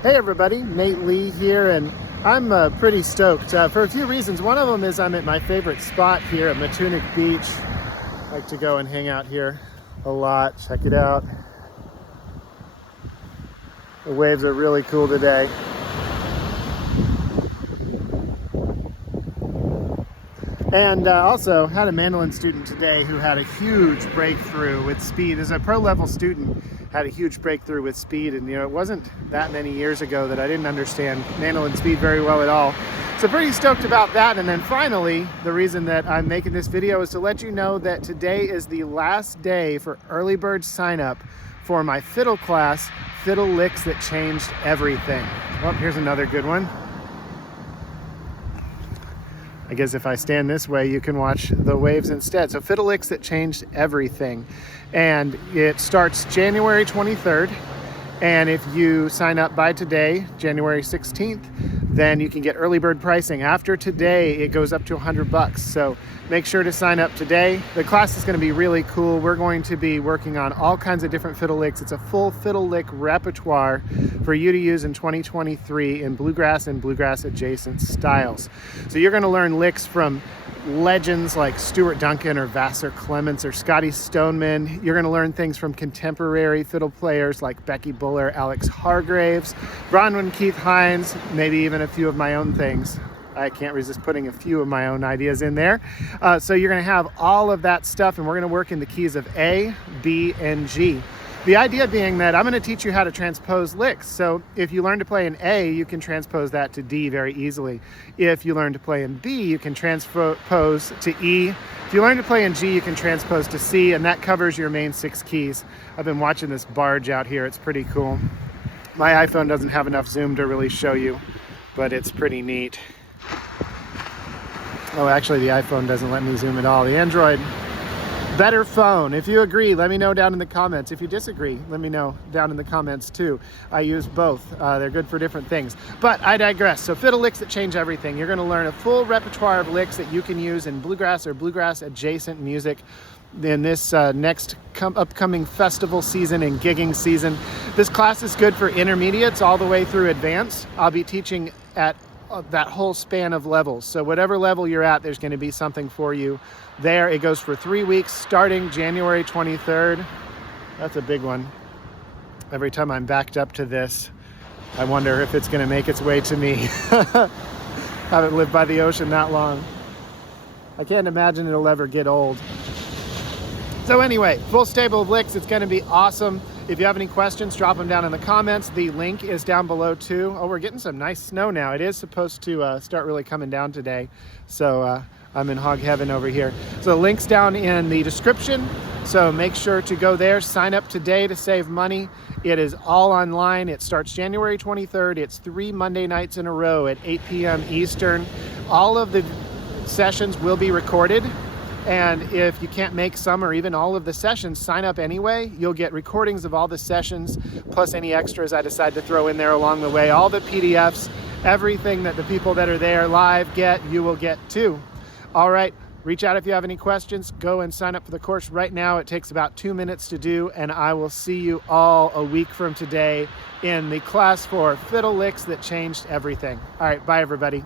Hey everybody, Nate Lee here, and I'm pretty stoked for a few reasons. One of them is I'm at my favorite spot here at Matunic Beach. I like to go and hang out here a lot. Check it out. The waves are really cool today. And also had a mandolin student today who had a huge breakthrough with speed. As a pro level student, had a huge breakthrough with speed, and it wasn't that many years ago that I didn't understand mandolin speed very well at all. So pretty stoked about that. And then finally, the reason that I'm making this video is to let you know that today is the last day for early bird sign up for my fiddle class, Fiddle Licks That Changed Everything. Oh, here's another good one. I guess if I stand this way, you can watch the waves instead. So Fiddle Licks That Changed Everything. And it starts January 23rd. And if you sign up by today, January 16th, then you can get early bird pricing. After today, it goes up to $100. So make sure to sign up today. The class is going to be really cool. We're going to be working on all kinds of different fiddle licks. It's a full fiddle lick repertoire for you to use in 2023 in bluegrass and bluegrass adjacent styles. So you're going to learn licks from legends like Stuart Duncan or Vassar Clements or Scotty Stoneman. You're going to learn things from contemporary fiddle players like Becky Buller, Alex Hargraves, Bronwyn Keith Hines, maybe even a few of my own things. I can't resist putting a few of my own ideas in there. So you're going to have all of that stuff, and we're going to work in the keys of A, B, and G. The idea being that I'm going to teach you how to transpose licks. So if you learn to play in A, you can transpose that to D very easily. If you learn to play in B, you can transpose to E. If you learn to play in G, you can transpose to C, and that covers your main 6 keys. I've been watching this barge out here. It's pretty cool. My iPhone doesn't have enough zoom to really show you, but it's pretty neat. Oh, actually, the iPhone doesn't let me zoom at all. The Android, better phone. If you agree, let me know down in the comments. If you disagree, let me know down in the comments too. I use both. They're good for different things. But I digress. So Fiddle Licks That Change Everything. You're going to learn a full repertoire of licks that you can use in bluegrass or bluegrass adjacent music in this next upcoming festival season and gigging season. This class is good for intermediates all the way through advanced. I'll be teaching at that whole span of levels. So whatever level you're at, there's going to be something for you there. It goes for 3 weeks starting January 23rd. That's a big one. Every time I'm backed up to this, I wonder if it's going to make its way to me. Haven't lived by the ocean that long. I can't imagine it'll ever get old. So anyway, full stable of licks. It's going to be awesome. If you have any questions, drop them down in the comments. The link is down below too. Oh, we're getting some nice snow now. It is supposed to start really coming down today. So I'm in hog heaven over here. So the link's down in the description. So make sure to go there, sign up today to save money. It is all online. It starts January 23rd. It's 3 Monday nights in a row at 8 p.m. Eastern. All of the sessions will be recorded. And if you can't make some or even all of the sessions, sign up anyway. You'll get recordings of all the sessions, plus any extras I decide to throw in there along the way. All the PDFs, everything that the people that are there live get, you will get too. All right, reach out if you have any questions. Go and sign up for the course right now. It takes about 2 minutes to do, and I will see you all a week from today in the class for Fiddle Licks That Changed Everything. All right, bye everybody.